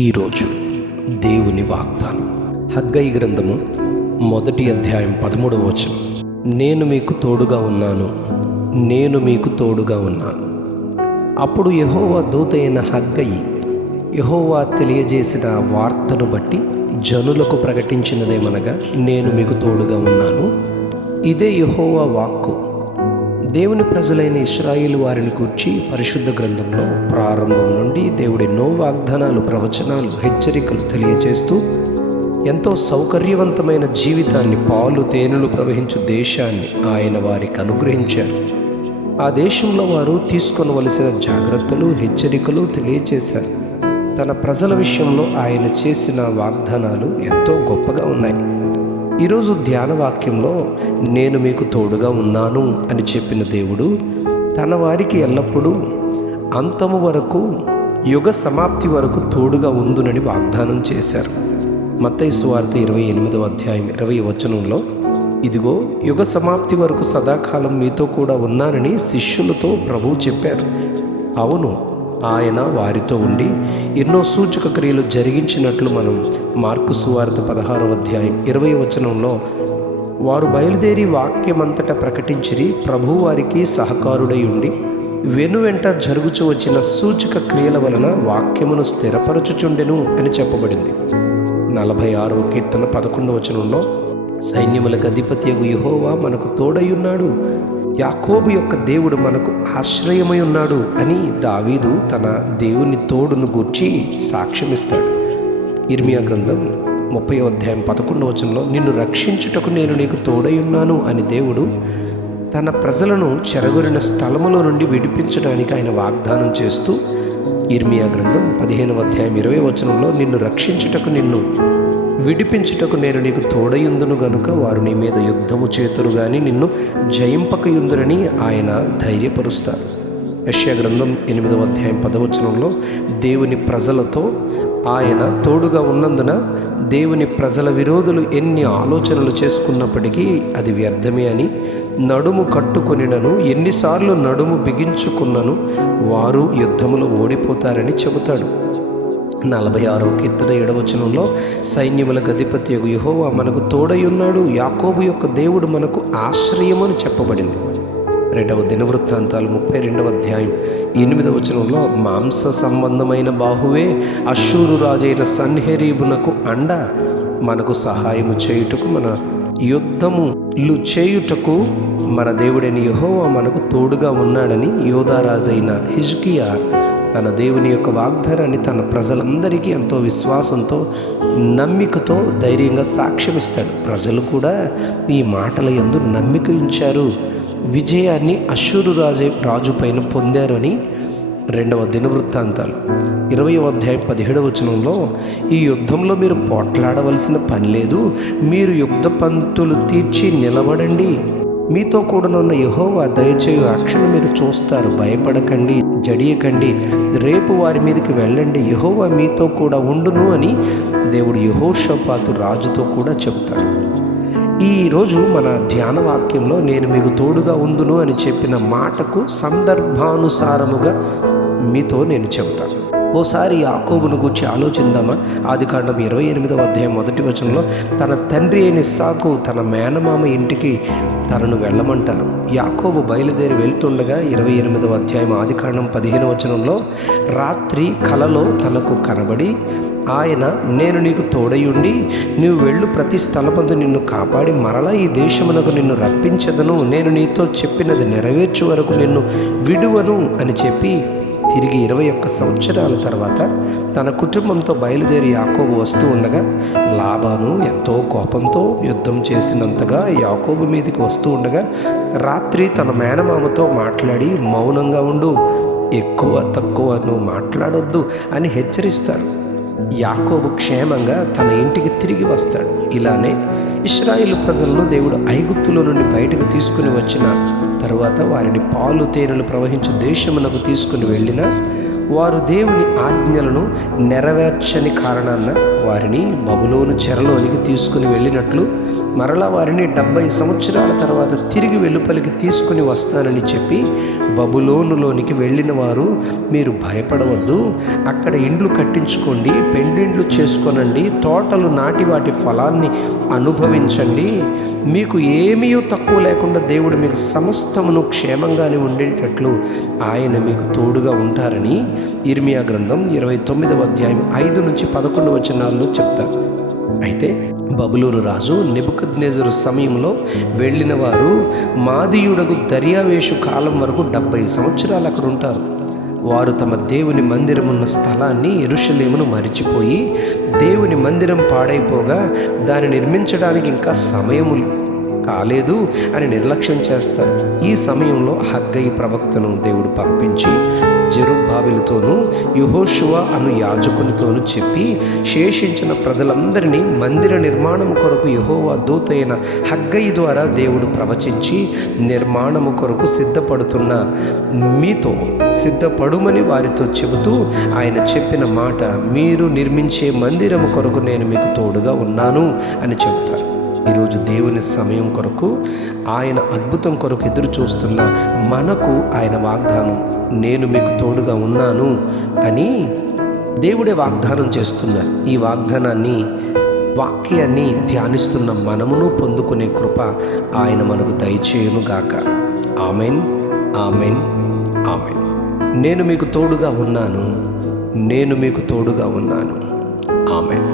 ఈరోజు దేవుని వాగ్దానం. హగ్గయి గ్రంథము 1వ అధ్యాయం 13వ వచనం. నేను మీకు తోడుగా ఉన్నాను, నేను మీకు తోడుగా ఉన్నాను. అప్పుడు యెహోవా దూతైన హగ్గయి యెహోవా తెలియజేసిన వార్తను బట్టి జనులకు ప్రకటించినదేమనగా, నేను మీకు తోడుగా ఉన్నాను. ఇదే యెహోవా వాక్కు. దేవుని ప్రజలైన ఇశ్రాయేలు వారిని గూర్చి పరిశుద్ధ గ్రంథంలో ప్రారంభం నుండి దేవుడు ఎన్నో వాగ్దానాలు, ప్రవచనాలు, హెచ్చరికలు తెలియజేస్తూ ఎంతో సౌకర్యవంతమైన జీవితాన్ని, పాలు తేనెలు ప్రవహించు దేశాన్ని ఆయన వారికి అనుగ్రహించారు. ఆ దేశంలో వారు తీసుకొనవలసిన జాగ్రత్తలు, హెచ్చరికలు తెలియజేశారు. తన ప్రజల విషయంలో ఆయన చేసిన వాగ్దానాలు ఎంతో గొప్పగా ఉన్నాయి. ఈరోజు ధ్యాన వాక్యంలో నేను మీకు తోడుగా ఉన్నాను అని చెప్పిన దేవుడు తన వారికి ఎల్లప్పుడూ అంతము వరకు, యుగ సమాప్తి వరకు తోడుగా ఉందునని వాగ్దానం చేశారు. మత్తయి సువార్త 28వ అధ్యాయం 20వ వచనంలో, ఇదిగో యుగ సమాప్తి వరకు సదాకాలం మీతో కూడా ఉన్నానని శిష్యులతో ప్రభువు చెప్పారు. అవును, ఆయన వారితో ఉండి ఎన్నో సూచక క్రియలు జరిగించినట్లు మనం మార్కు సువార్త 16వ అధ్యాయం 20వ వచనంలో, వారు బయలుదేరి వాక్యమంతటా ప్రకటించిరి, ప్రభు వారికి సహకారుడై ఉండి వెనువెంట జరుగుచు వచ్చిన సూచక క్రియల వలన వాక్యమును స్థిరపరచుచుండెను అని చెప్పబడింది. 46వ కీర్తన 11వ వచనంలో, సైన్యములకు అధిపతియగు యెహోవా మనకు తోడై ఉన్నాడు, యాకోబు యొక్క దేవుడు మనకు ఆశ్రయమై ఉన్నాడు అని దావీదు తన దేవుని తోడును గూర్చి సాక్ష్యమిస్తాడు. ఇర్మియా గ్రంథం 30వ అధ్యాయం 11వ వచనంలో, నిన్ను రక్షించుటకు నేను నీకు తోడై ఉన్నాను అని దేవుడు తన ప్రజలను చెరగొరిన స్థలములో నుండి విడిపించడానికి ఆయన వాగ్దానం చేస్తూ, ఇర్మియా గ్రంథం 15వ అధ్యాయం 20వ వచనంలో, నిన్ను రక్షించుటకు, నిన్ను విడిపించుటకు నేను నీకు తోడయుందును గనుక వారు నీ మీద యుద్ధము చేతురు గాని నిన్ను జయింపకయుందురని ఆయన ధైర్యపరుస్తారు. యెషయా గ్రంథం 8వ అధ్యాయం 10వ వచనంలో, దేవుని ప్రజలతో ఆయన తోడుగా ఉన్నందున దేవుని ప్రజల విరోధులు ఎన్ని ఆలోచనలు చేసుకున్నప్పటికీ అది వ్యర్థమే అని, నడుము కట్టుకొనినను ఎన్నిసార్లు నడుము బిగించుకున్నను వారు యుద్ధములో ఓడిపోతారని చెబుతాడు. 46వ కీర్తన 7వ వచనంలో, సైన్యములకు అధిపతియగు యెహోవా మనకు తోడై ఉన్నాడు, యాకోబు యొక్క దేవుడు మనకు ఆశ్రయమని చెప్పబడింది. 2వ దినవృత్తాంతాలు 32వ అధ్యాయం 8వ వచనంలో, మాంస సంబంధమైన బాహువే అష్షూరు రాజైన సన్హెరీబునకు అండ, మనకు సహాయము చేయుటకు, మన యుద్ధములు చేయుటకు మన దేవుడైన యెహోవా మనకు తోడుగా ఉన్నాడని యోధారాజైన హిజ్కియా తన దేవుని యొక్క వాగ్దానాన్ని తన ప్రజలందరికీ ఎంతో విశ్వాసంతో, నమ్మికతో, ధైర్యంగా సాక్ష్యమిస్తాడు. ప్రజలు కూడా ఈ మాటల యందు నమ్మిక ఉంచారు, విజయాన్ని అష్షూరు రాజు పైన పొందారు అని 2వ దినవృత్తాంతాలు 20వ అధ్యాయం 17వ వచనంలో, ఈ యుద్ధంలో మీరు పోట్లాడవలసిన పని లేదు, మీరు యుద్ధ పంక్తులు తీర్చి నిలబడండి, మీతో కూడానున్న యెహోవా దయచేయు రక్షణ మీరు చూస్తారు, భయపడకండి, జడియకండి, రేపు వారి మీదకి వెళ్ళండి, యెహోవా మీతో కూడా ఉండును అని దేవుడు యెహోషాపాతు రాజుతో కూడా చెబుతాడు. ఈరోజు మన ధ్యాన వాక్యంలో నేను మీకు తోడుగా ఉందును అని చెప్పిన మాటకు సందర్భానుసారముగా మీతో నేను చెబుతాను. ఓసారి యాకోబును గూర్చి ఆలోచిద్దామా? ఆదికాండం 28వ అధ్యాయం 1వ వచనంలో, తన తండ్రి అయిన ఇస్సాకు తన మేనమామ ఇంటికి తనను వెళ్ళమంటారు. యాకోబు బయలుదేరి వెళ్తుండగా 28వ అధ్యాయం ఆదికాండం 15వ వచనంలో, రాత్రి కలలో తనకు కనబడి ఆయన, నేను నీకు తోడయుండి నీవు వెళ్ళు ప్రతి స్థలమందు నిన్ను కాపాడి మరలా ఈ దేశమునకు నిన్ను రప్పించదను, నేను నీతో చెప్పినది నెరవేర్చు వరకు నిన్ను విడువను అని చెప్పి తిరిగి 21 సంవత్సరాల తర్వాత తన కుటుంబంతో బయలుదేరి యాకోబు వస్తూ ఉండగా, లాబాను ఎంతో కోపంతో యుద్ధం చేసినంతగా యాకోబు మీదకి వస్తూ ఉండగా రాత్రి తన మేనమామతో మాట్లాడి, మౌనంగా ఉండు, ఎక్కువ తక్కువ నువ్వు మాట్లాడొద్దు అని హెచ్చరిస్తారు. యాకోబు క్షేమంగా తన ఇంటికి తిరిగి వస్తాడు. ఇలానే ఇశ్రాయేలు ప్రజలను దేవుడు ఐగుప్తులో నుండి బయటకు తీసుకుని వచ్చిన తరువాత వారిని పాలు తేనెలు ప్రవహించు దేశమునకు తీసుకుని వెళ్ళిన వారు దేవుని ఆజ్ఞలను నెరవేర్చని కారణాన వారిని బబులోను చెరలోనికి తీసుకుని వెళ్ళినట్లు మరలా వారిని 70 సంవత్సరాల తర్వాత తిరిగి వెలుపలికి తీసుకుని వస్తానని చెప్పి బబులోనులోనికి వెళ్ళిన వారు, మీరు భయపడవద్దు, అక్కడ ఇండ్లు కట్టించుకోండి, పెండిండ్లు చేసుకోనండి, తోటలు నాటి వాటి ఫలాన్ని అనుభవించండి, మీకు ఏమీ తక్కువ లేకుండా దేవుడు మీకు సమస్తమును క్షేమంగానే ఉండేటట్లు ఆయన మీకు తోడుగా ఉంటారని ఇర్మియా గ్రంథం 29వ అధ్యాయం 5 నుంచి 11 వచనాల్లో చెప్తారు. అయితే బబులోను రాజు నెబుకద్నెజరు సమయంలో వెళ్ళిన వారు మాదీయుడగు దర్యావేషు కాలం వరకు 70 సంవత్సరాలు అక్కడ ఉంటారు. వారు తమ దేవుని మందిరమున్న స్థలాన్ని యెరూషలేమును మరిచిపోయి, దేవుని మందిరం పాడైపోగా దాన్ని నిర్మించడానికి ఇంకా సమయము కాలేదు అని నిర్లక్ష్యం చేస్తారు. ఈ సమయంలో హగ్గయి ప్రవక్తను దేవుడు పంపించి జెరుబ్బాబెలుతోనూ యెహోషువ అను యాజకునితోనూ చెప్పి, శేషించిన ప్రజలందరినీ మందిర నిర్మాణము కొరకు యెహోవా దూత అయిన హగ్గయి ద్వారా దేవుడు ప్రవచించి, నిర్మాణము కొరకు సిద్ధపడుతున్న మీతో సిద్ధపడుమని వారితో చెబుతూ ఆయన చెప్పిన మాట, మీరు నిర్మించే మందిరము కొరకు నేను మీకు తోడుగా ఉన్నాను అని చెబుతారు. ఈరోజు దేవుని సమయం కొరకు, ఆయన అద్భుతం కొరకు ఎదురు చూస్తున్న మనకు ఆయన వాగ్దానం, నేను మీకు తోడుగా ఉన్నాను అని దేవుడే వాగ్దానం చేస్తున్నారు. ఈ వాక్యాన్ని ధ్యానిస్తున్న మనమును పొందుకునే కృప ఆయన మనకు దయచేయునుగాక. Amen, amen, amen. నేను మీకు తోడుగా ఉన్నాను, నేను మీకు తోడుగా ఉన్నాను. ఆమెన్.